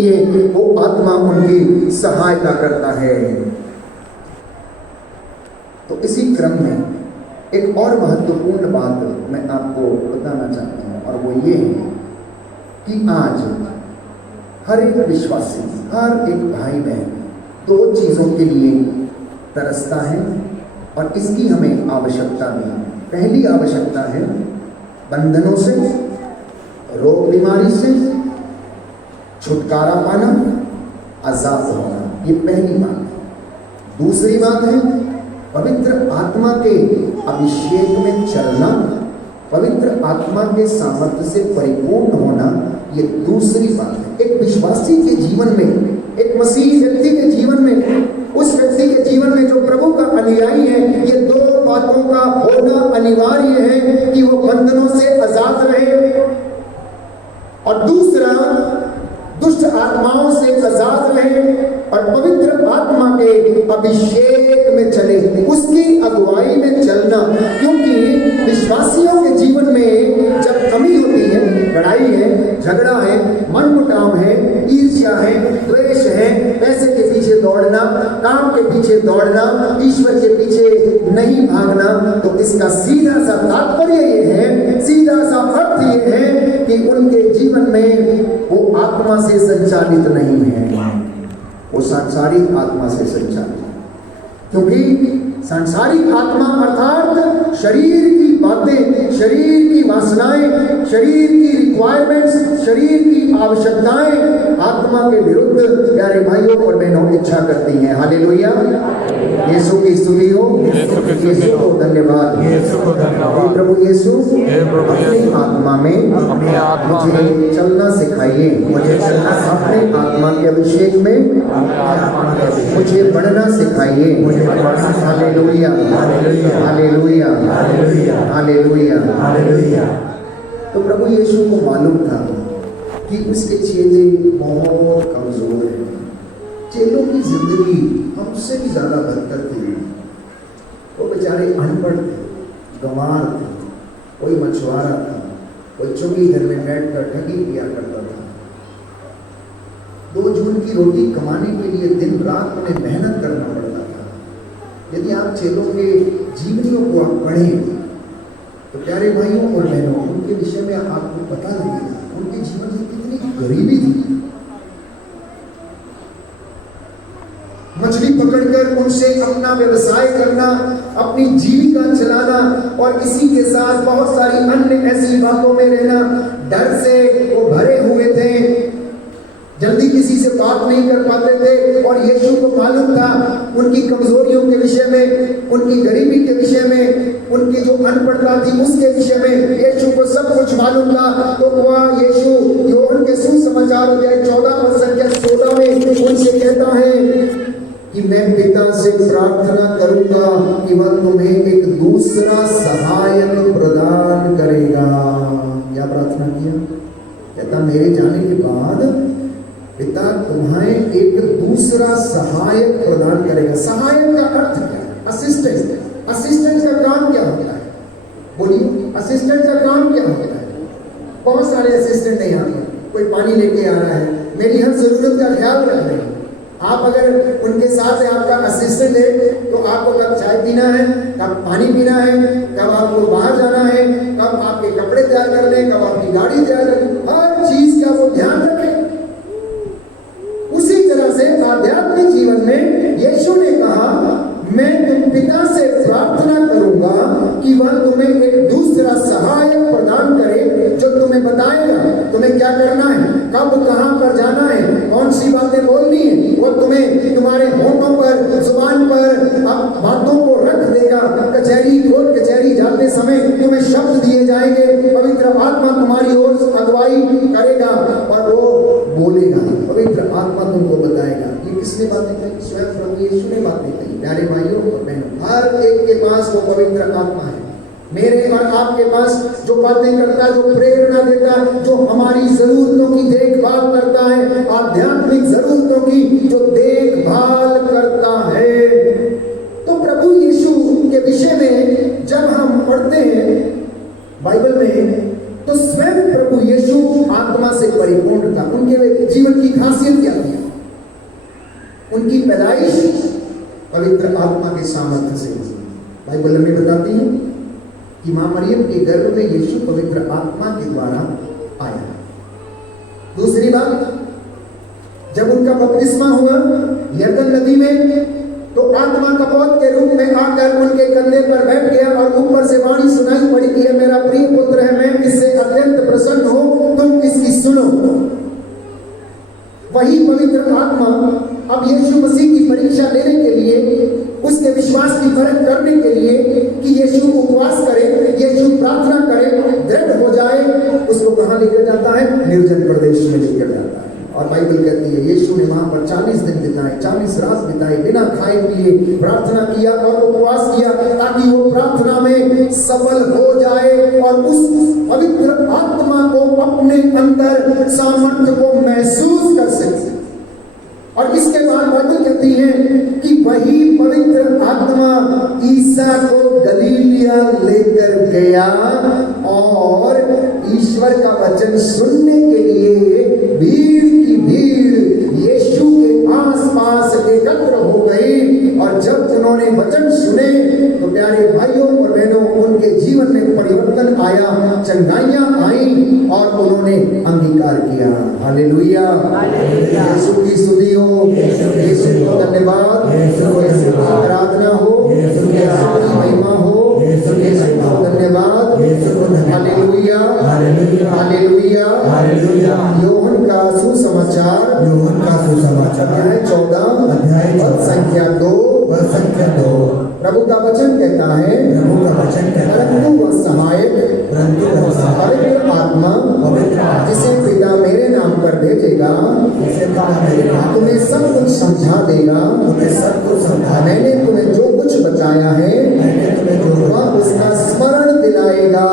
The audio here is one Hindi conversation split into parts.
लिए वो आत्मा उनकी सहायता करता है। तो इसी क्रम में एक और महत्वपूर्ण बात मैं आपको बताना चाहता हूँ, और वो ये है कि आज हर एक विश्वासी, हर एक भाई बहन दो चीज़ों के लिए तरसता है और इसकी हमें आवश्यकता भी है। पहली आवश्यकता है बंधनों से, रोग बीमारी से छुटकारा पाना, आजाद होना, ये पहली बात है। दूसरी बात है पवित्र आत्मा के अभिषेक में चलना, पवित्र आत्मा के सामर्थ्य से परिपूर्ण होना, ये दूसरी बात है। एक विश्वासी के जीवन में, एक मसीही व्यक्ति के जीवन में, उस व्यक्ति के जीवन में जो प्रभु का अनुयायी है, ये दो बातों का होना अनिवार्य है कि वो बंधनों से आजाद रहे और दूसरा दुष्ट आत्माओं से आजाद रहे और पवित्र आत्मा के अभिषेक में चले, उसकी अगुवाई में चलना। क्योंकि विश्वासियों के जीवन में जब कमी होती है, लड़ाई है, झगड़ा है, मनमुटाव है, ईर्ष्या है, द्वेष है, पैसे के पीछे दौड़ना, काम के पीछे दौड़ना, ईश्वर के पीछे नहीं भागना, तो इसका सीधा सा तात्पर्य ये है, सीधा सा अर्थ ये है कि उनके जीवन में वो आत्मा से संचालित नहीं है, वो सांसारिक आत्मा से संचालित। क्योंकि सांसारिक आत्मा अर्थात शरीर की बातें, शरीर की वासनाएं, शरीर की रिक्वायरमेंट्स, शरीर की आवश्यकताएं आत्मा के विरुद्ध प्यारे भाइयों और बहनों इच्छा करती हैं। हालेलुया, यीशु की स्तुति हो, यीशु को धन्यवाद, प्रभु यीशु अपनी आत्मा में मुझे चलना सिखाइए, मुझे अपने आत्मा के अभिषेक में मुझे बढ़ना सिखाइए। Hallelujah, hallelujah, hallelujah. तो प्रभु यीशु को मालूम था कि उसके चेले बहुत कमजोर हैं, चेलों की जिंदगी हमसे भी ज्यादा बदतर थी। वो बेचारे अनपढ़ थे, गंवार थे, कोई मछुआरा था, कोई चुंगी घर में बैठकर ठगी किया करता था। 2 जून की रोटी कमाने के लिए दिन रात उन्हें मेहनत करना पड़ता था। यदि आप चेलों के जीवनियों को आप पढ़ें तो प्यारे भाइयों और बहनों, उनके विषय में आपको पता लगेगा उनके जीवन में कितनी गरीबी थी। मछली पकड़कर उनसे अपना व्यवसाय करना, अपनी जीविका चलाना और इसी के साथ बहुत सारी अन्य ऐसी बातों में रहना, डर से वो भरे हुए थे, जल्दी किसी से बात नहीं कर पाते थे। और यीशु को मालूम था उनकी कमजोरियों के विषय में, उनकी गरीबी के विषय में, उनकी जो अनपढ़ता थी उसके विषय में यीशु को सब कुछ मालूम था। तो वह यीशु योहन के सुसमाचार अध्याय 14 में उनसे कहता है कि मैं पिता से प्रार्थना करूंगा कि वह तुम्हें एक दूसरा सहायक प्रदान करेगा। क्या प्रार्थना किया? कहता मेरे जाने के बाद पिता तुम्हें एक दूसरा सहायक प्रदान करेगा। सहायक का अर्थ क्या है? असिस्टेंट। असिस्टेंट का काम क्या होता है? बोलिए, असिस्टेंट का काम क्या होता है? बहुत सारे असिस्टेंट नहीं आते। कोई पानी लेके आ रहा है, मेरी हर जरूरत का ख्याल रख रहे हैं। आप अगर उनके साथ आपका असिस्टेंट है तो आपको कब चाय पीना है, कब पानी पीना है, कब आपको बाहर जाना है, कब आपके कपड़े तैयार करने, कब आपकी गाड़ी तैयार करनी, हर चीज का वो ध्यान रखें। उसी तरह से आध्यात्मिक जीवन में यीशु ने कहा मैं तुम पिता से प्रार्थना करूंगा कि वह तुम्हें एक दूसरा सहायक प्रदान करे जो तुम्हें बताएगा तुम्हें क्या करना है, कब कहां पर जाना है, कौन सी बातें बोलनी है। वो तुम्हें तुम्हारे होठों पर, जुबान पर अब बातों को रख देगा। कचहरी, कोर्ट कचहरी जाते समय तुम्हें शब्द दिए जाएंगे, पवित्र आत्मा तुम्हारी ओर अगुवाई करेगा और वो बोलेगा, पवित्र आत्मा तुमको बताएगा। ये किसने बातें कही? स्वयं प्रभु यीशु ने बातें कही। प्यारे भाइयों और बहनों, हर एक के पास वो पवित्र आत्मा है। मेरे और आपके पास जो बातें करता है, जो प्रेरणा देता है, जो हमारी जरूरतों की देखभाल करता है, आध्यात्मिक जरूरतों की जो देखभाल करता है। तो प्रभु यीशु के विषय में जब हम पढ़ते हैं बाइबल में तो स्वयं प्रभु यीशु आत्मा से परिपूर्ण था। उनके जीवन की खासियत हासिल क्या किया? उनकी पैदाइश पवित्र आत्मा के सामर्थ्य से हुई। बाइबल हमें बताती है कि मां मरियम के गर्भ में यीशु पवित्र आत्मा के द्वारा आया। दूसरी बात, जब उनका बपतिस्मा हुआ यरदन नदी में, तो आत्मा कपोत के रूप में आकर उनके कंधे पर बैठ गया और ऊपर से वाणी सुनाई पड़ी कि यह मेरा प्रिय पुत्र है, मैं इससे अत्यंत प्रसन्न हूं, तुम इसकी सुनो। वही पवित्र आत्मा अब यीशु मसीह की परीक्षा लेने के लिए, उसके विश्वास की परख करने के लिए कि यीशु उपवास करे, यीशु प्रार्थना करे, दृढ़ हो जाए, उसको कहां लेकर जाता है? निर्जन प्रदेश में लेकर जाता है। और बाइबल कहती है यीशु ने वहां पर 40 दिन बिताए, 40 रात बिताए, बिना खाए पिए प्रार्थना किया और उपवास किया, ताकि वो प्रार्थना में सफल हो जाए और उस पवित्र आत्मा को अपने अंदर सामर्थ्य को महसूस कर सके। और इसके बाद बाइबल कहती है कि वही पवित्र आत्मा ईसा को गलीलिया लेकर गया और ईश्वर का वचन सुनने के लिए भीड़ की भीड़ यीशु के आस-पास एकत्र हो गई। और जब उन्होंने वचन सुने तो प्यारे भाइयों और बहनों, उनके जीवन में परिवर्तन आया, चंगाइयां आई और उन्होंने अंगीकार किया। हालेलुया, यीशु की स्तुति हो, यीशु को धन्यवाद, यीशु की आराधना हो, यीशु की महिमा हो, यीशु को धन्यवाद। Hallelujah, hallelujah, hallelujah. यूहन्ना का सुसमाचार अध्याय 14 पद संख्या 2 प्रभु का वचन कहता है, परंतु वह सहायक पवित्र आत्मा जिसे पिता मेरे नाम पर भेजेगा, तुम्हें सब कुछ समझा देगा, मैंने तुम्हें जो कुछ बताया है वह उसका स्मरण दिलाएगा।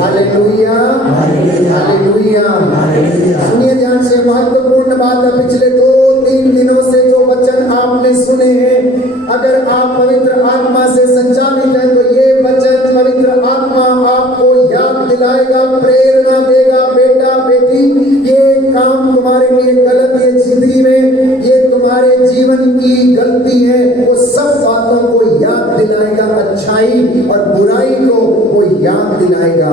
Hallelujah, hallelujah. सुनिए ध्यान से, महत्वपूर्ण बात है। पिछले 2-3 दिनों से जो वचन आपने सुने हैं, अगर आप पवित्र आत्मा से संचालित हैं तो ये वचन पवित्र आत्मा आपको याद दिलाएगा, प्रेरणा देगा। बेटा बेटी, ये काम तुम्हारे लिए गलत है जिंदगी में, ये तुम्हारे जीवन की गलती है, वो सब बातों को याद दिलाएगा। अच्छाई और बुराई को वो याद दिलाएगा।